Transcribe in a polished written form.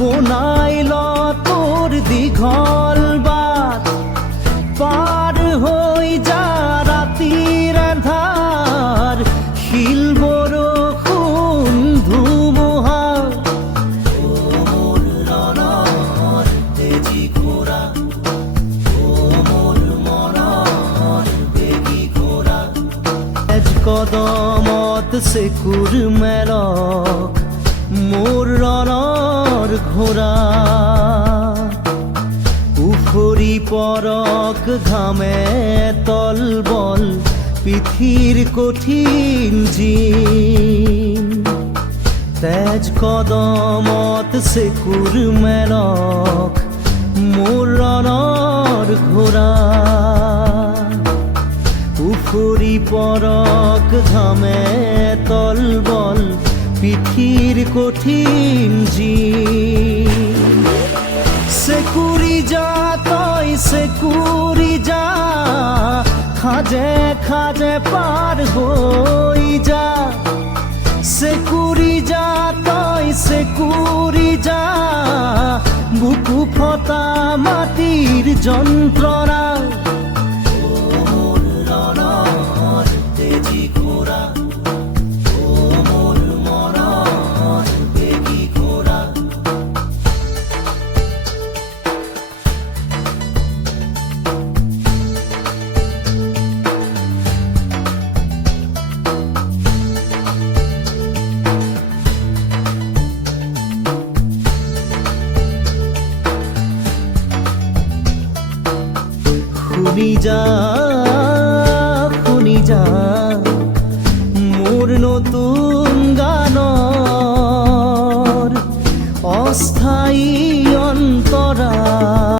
বনাইল তোর দীঘল বাট পার হৈ যা ৰাতিৰ আন্ধাৰ শিল বৰষুণ ধুমুহা তেজি ঘোঁৰা তেজ কদমত চেকুৰ মেলক মোৰ ৰণৰ ঘোঁৰা উফৰি পৰক ঘামে তলবল পিঠিৰ কঠিন জিন তেজ কদমত চেকুৰ মেলক মোৰ ৰণৰ ঘোঁৰা উফৰি পৰক ঘামে তলবল পিঠিৰ কঠিন জিন চেকুৰি যা তই চেকুৰি যা খাজে খাজে পাৰ হৈ যা চেকুৰি যা তই চেকুৰি যা বুকু ফটা মাটিৰ যন্ত্ৰণা তেজি ঘোঁৰা শুনি যা